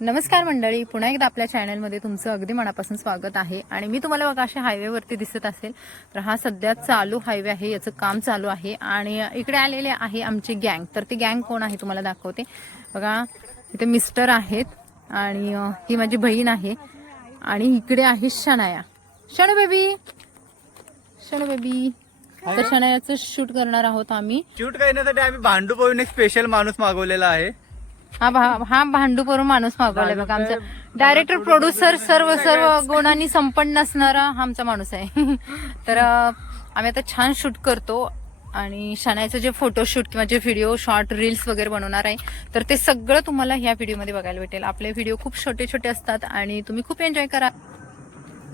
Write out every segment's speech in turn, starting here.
नमस्कार मंडळी, पुन्हा एकदा आपल्या चॅनलमध्ये तुमचं अगदी मनापासून स्वागत आहे. आणि मी तुम्हाला बघा अशा हायवेवरती दिसत असेल तर हा सध्या चालू हायवे आहे, याचं काम चालू आहे. आणि इकडे आलेले आहे आमची गँग. तर ती गँग कोण आहे तुम्हाला दाखवते बघा. इथे मिस्टर आहेत आणि ही माझी बहीण आहे आणि इकडे आहे शनाया. Shanu baby, Shanu baby. तर शनायाचं शूट करणार आहोत आम्ही. शूट करण्यासाठी आम्ही भांडू पळून एक स्पेशल माणूस मागवलेला आहे. हा भांडू करून माणूस मागवलाय बघा. आमचा डायरेक्टर, प्रोड्युसर, सर्व गुणांनी संपन्न असणारा आमचा माणूस आहे. तर आम्ही आता छान शूट करतो आणि शनायचं जे फोटोशूट किंवा जे व्हिडिओ शॉर्ट रील्स वगैरे बनवणार आहे तर ते सगळं तुम्हाला ह्या व्हिडिओमध्ये बघायला भेटेल. आपले व्हिडिओ खूप छोटे छोटे असतात आणि तुम्ही खूप एन्जॉय करा.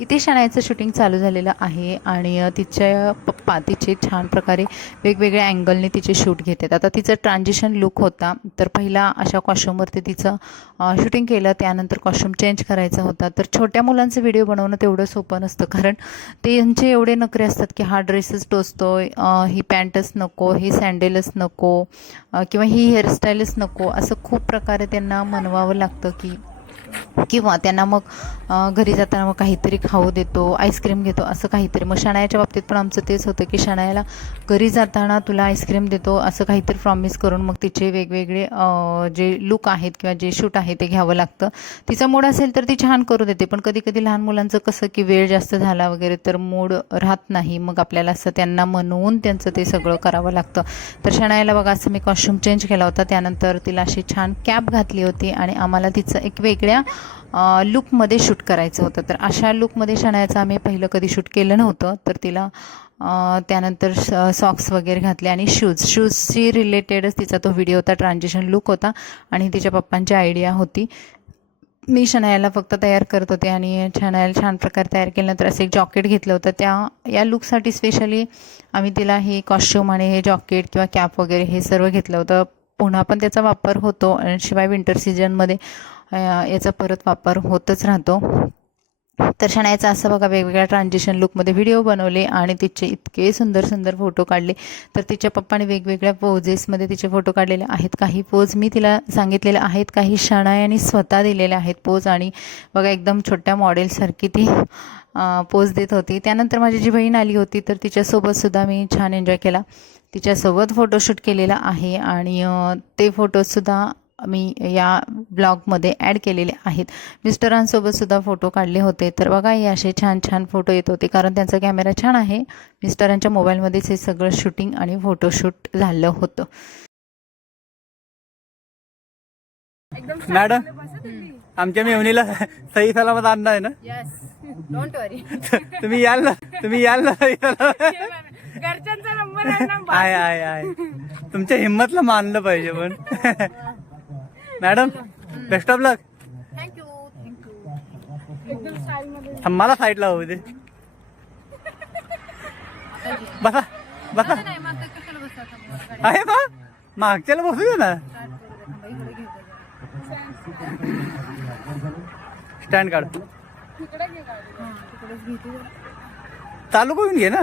इथे शनायाचं शूटिंग चालू झालेलं आहे आणि तिच्या पप्पा तिचे छान प्रकारे वेगवेगळ्या अँगलने तिचे शूट घेतात. आता तिचं ट्रान्झिशन लुक होता, तर पहिला अशा कॉस्ट्यूमवरती तिचं शूटिंग केलं, त्यानंतर कॉस्ट्यूम चेंज करायचा होता. तर छोट्या मुलांचं व्हिडिओ बनवणं तेवढं सोपं नसतं, कारण त्यांचे एवढे नखरे असतात की हा ड्रेसच टोचतोय, ही पॅन्टच नको, ही सँडेलच नको, किंवा ही हेअरस्टाईलच नको, असं खूप प्रकारे त्यांना मनवावं लागतं की, किंवा त्यांना मग घरी जाताना मग काहीतरी खाऊ देतो, आईस्क्रीम घेतो, असं काहीतरी. मग शनायाच्या बाबतीत पण आमचं तेच होतं की शनायाला घरी जाताना तुला आईस्क्रीम देतो असं काहीतरी प्रॉमिस करून मग तिचे वेगवेगळे जे लुक आहेत किंवा जे शूट आहे ते घ्यावं लागतं. तिचा मूड असेल तर ती छान करू देते, पण कधी कधी लहान मुलांचं कसं की वेळ जास्त झाला वगैरे तर मूड राहत नाही, मग आपल्याला असं त्यांना मनवून त्यांचं ते सगळं करावं लागतं. तर शनायाला बघा असं मी कॉस्ट्यूम चेंज केला होता, त्यानंतर तिला अशी छान कॅप घातली होती आणि आम्हाला तिचं एक वेगळ्या लुकमध्ये शूट करायचं होतं. तर अशा लुकमध्ये शनायाचं आम्ही पहिलं कधी शूट केलं नव्हतं. तर तिला त्यानंतर सॉक्स वगैरे घातले आणि शूजशी रिलेटेडच तिचा तो व्हिडिओ होता, ट्रान्झिशन लुक होता आणि तिच्या पप्पांची आयडिया होती. मी शनायाला फक्त तयार करत होते आणि शनायाला छान प्रकारे तयार केल्यानंतर असं एक जॉकेट घेतलं होतं. या लुकसाठी स्पेशली आम्ही तिला हे कॉस्ट्यूम आणि हे जॉकेट किंवा कॅप वगैरे हे सर्व घेतलं होतं. पुन्हा पण त्याचा वापर होतो आणि शिवाय विंटर सीजनमध्ये याचा परत वापर होतच राहतो. तर शनायाचं असं बघा वेगवेगळ्या ट्रान्झिशन लुकमध्ये व्हिडिओ बनवले आणि तिचे इतके सुंदर सुंदर फोटो काढले. तर तिच्या पप्पाने वेगवेगळ्या पोजेसमध्ये तिचे फोटो काढलेले आहेत. काही पोज मी तिला सांगितलेले आहेत, काही शनायाने स्वतः दिलेले आहेत पोज. आणि बघा एकदम छोट्या मॉडेलसारखी ती पोज देत होती. त्यानंतर माझी जी बहीण आली होती तर तिच्यासोबतसुद्धा मी छान एन्जॉय केला. तिच्यासोबत फोटोशूट केलेला आहे आणि ते फोटोसुद्धा मी या ब्लॉगमध्ये ॲड केलेले आहेत. मिस्टरांसोबतसुद्धा फोटो काढले होते. तर बघा हे असे छान छान फोटो येत होते, कारण त्यांचा कॅमेरा छान आहे. मिस्टरांच्या मोबाईलमध्येच हे सगळं शूटिंग आणि फोटोशूट झालं होतं. मॅडम, आमच्या मेहुणीला सही सलामत आणणार आहे ना? डोंट वरी. तुम्ही याल ना सही सलामत. घरच्यांचा नंबर आहे ना. आहे तुमच्या हिंमतला मानलं पाहिजे. पण madam, best of luck. Thank you. मला साईडला होऊ दे. बसा बसा. आहे बा, मागच्याला बसू दे ना. स्टँड काढ, चालू करून घे ना.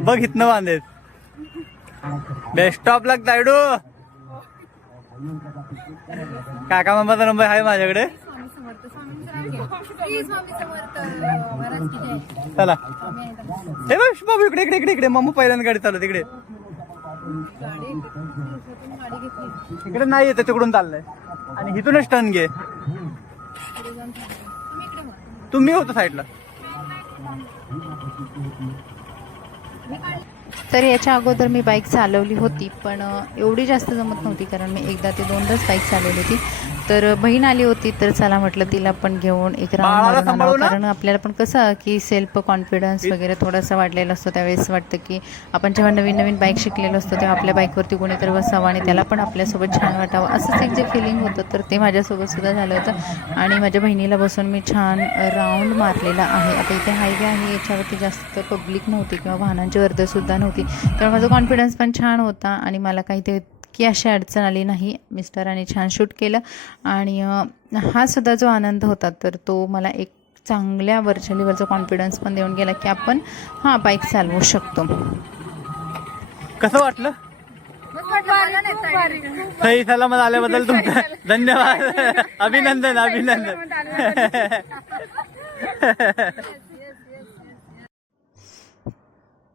बघ इथनं बांधेत. बेस्ट ऑफ लक तायडू. काका मामाचा नंबर आहे माझ्याकडे. चला हे बघ बाबू, इकडे इकडे इकडे इकडे. मम्मा पहिल्यांदा गाडी चालू तिकडे. इकडे नाही येत, तिकडून चाललंय आणि इथूनच टर्न घे. तुम्ही होता साईडला. तर याच्या अगोदर मी बाईक चालवली होती, पण एवढी जास्त जमत नव्हती, कारण मी एकदा ते दोनदाच बाईक चालवली होती. तर बहीण आली होती तर चला म्हटलं तिला पण घेऊन एक राऊंड मारून आणावं, कारण आपल्याला पण कसं की सेल्फ कॉन्फिडन्स वगैरे थोडासा वाढलेला असतो. त्यावेळेस वाटतं की आपण जेव्हा नवीन नवीन बाईक शिकलेलो असतो तेव्हा आपल्या बाईकवरती कोणीतरी बसावं आणि त्याला पण आपल्यासोबत छान वाटावं, असंच एक जे फिलिंग होतं तर ते माझ्यासोबत सुद्धा झालं होतं. आणि माझ्या बहिणीला बसून मी छान राऊंड मारलेला आहे. आता इथे हायवे आहे, याच्यावरती जास्त पब्लिक नव्हती किंवा वाहनांची वर्दळसुद्धा नव्हती, त्यामुळे माझा कॉन्फिडन्स पण छान होता आणि मला काही ते की अशी अडचण आली नाही. मिस्टरांनी छान शूट केलं आणि हा सुद्धा जो आनंद होता तर तो मला एक चांगल्या वरच्या लेवलचा कॉन्फिडन्स पण देऊन गेला की आपण बाईक चालवू शकतो. कसं वाटलं? सही सलामत आल्याबद्दल तुमचं धन्यवाद. अभिनंदन अभिनंदन.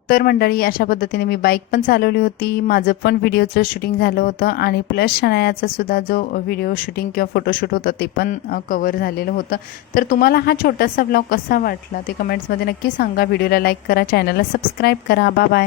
तर मंडळी अशा पद्धतीने मी बाईक पण चालवली होती, माझं पण व्हिडिओचं शूटिंग झालं होतं आणि प्लस शनायाचा सुद्धा जो व्हिडिओ शूटिंग किंवा फोटोशूट होतं ते पण कवर झालेलं होतं. तर तुम्हाला हा छोटासा ब्लॉग कसा वाटला ते कमेंट्समध्ये नक्की सांगा. व्हिडिओला लाईक करा, चॅनलला सबस्क्राईब करा. Bye bye.